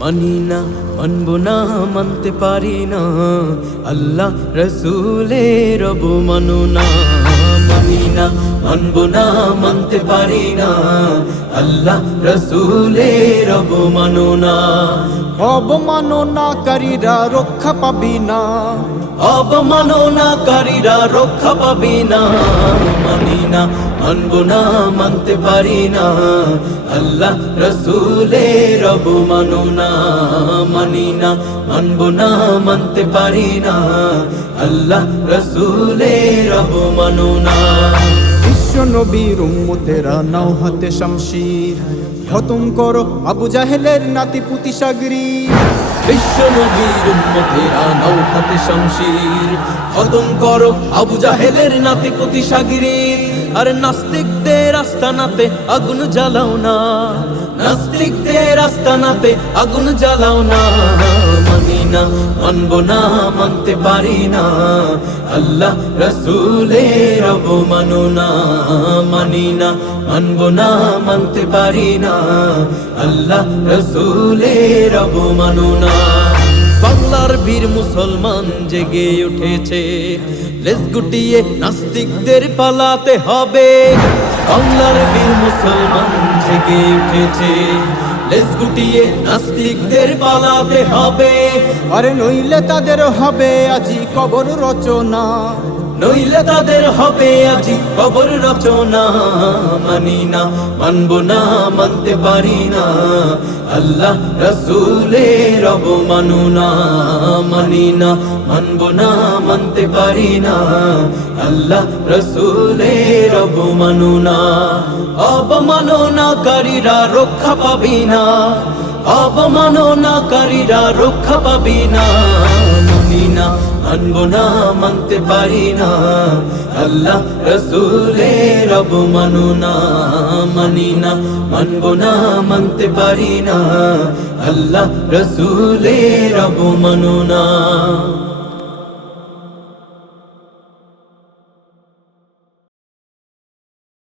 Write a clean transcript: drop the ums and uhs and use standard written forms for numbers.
মানি না, মানব না, মানতে পারি না, আল্লাহ রসুলের অবমাননা। মানি না, মানব না, মানতে পারি না, আল্লাহ রসুলের অবমাননা। অবমাননাকারীরা রক্ষা পাবি না, অবমাননাকারীরা রক্ষা পাবি না। মানি না, মানব না, মানতে পারি না, আল্লাহ রসুলের অবমাননা। মানি না, মানব না, মানতে পারি না, আল্লাহ রসুলের অবমাননা। বিশ্ব নবীর উম্মতেরা নাও হাতে শামশির, খতম করো আবু জাহেলের নাতিপুতি সাগরি। বিশ্ব নবীর উম্মতেরা নাও হাতে শামশির, খতম করো আবু জাহেলের নাতিপুতি সাগরি। আর নাস্তিকদের আস্তানাতে আগুন জ্বালাও না, নাস্তিকদের আস্তানাতে আগুন জ্বালাও না। মানি না, মানব না, মানতে পারি না, আল্লাহ রসুলের অবমাননা। মানি না, মানব না, মানতে পারি না, আল্লাহ রসুলের অবমাননা। বাংলার বীর মুসলমান জেগে উঠেছে, লেজ গুটিয়ে নাস্তিকদের পালাতে হবে। বাংলার বীর মুসলমান জেগে উঠেছে, লেজ গুটিয়ে নাস্তিকদের পালাতে হবে। আরে নইলে তাদের হবে আজি কবর রচনা, নইলে তাদের হবে আজি কবর রচনা। মানি না, মানব না, মানতে পারি না, আল্লাহ রসুলের অবমাননা। মানি না, মানব না, মানতে পারি না, আল্লাহ রসুলের অবমাননা। অবমাননাকারীরা রক্ষা পাবি না, অবমাননাকারীরা রক্ষা পাবি না। মানি না, মানব না, মানতে পারি না, আল্লাহ রসুলের অবমাননা। মানি না, মানব না, মানতে পারি না, আল্লাহ রসুলের অবমাননা।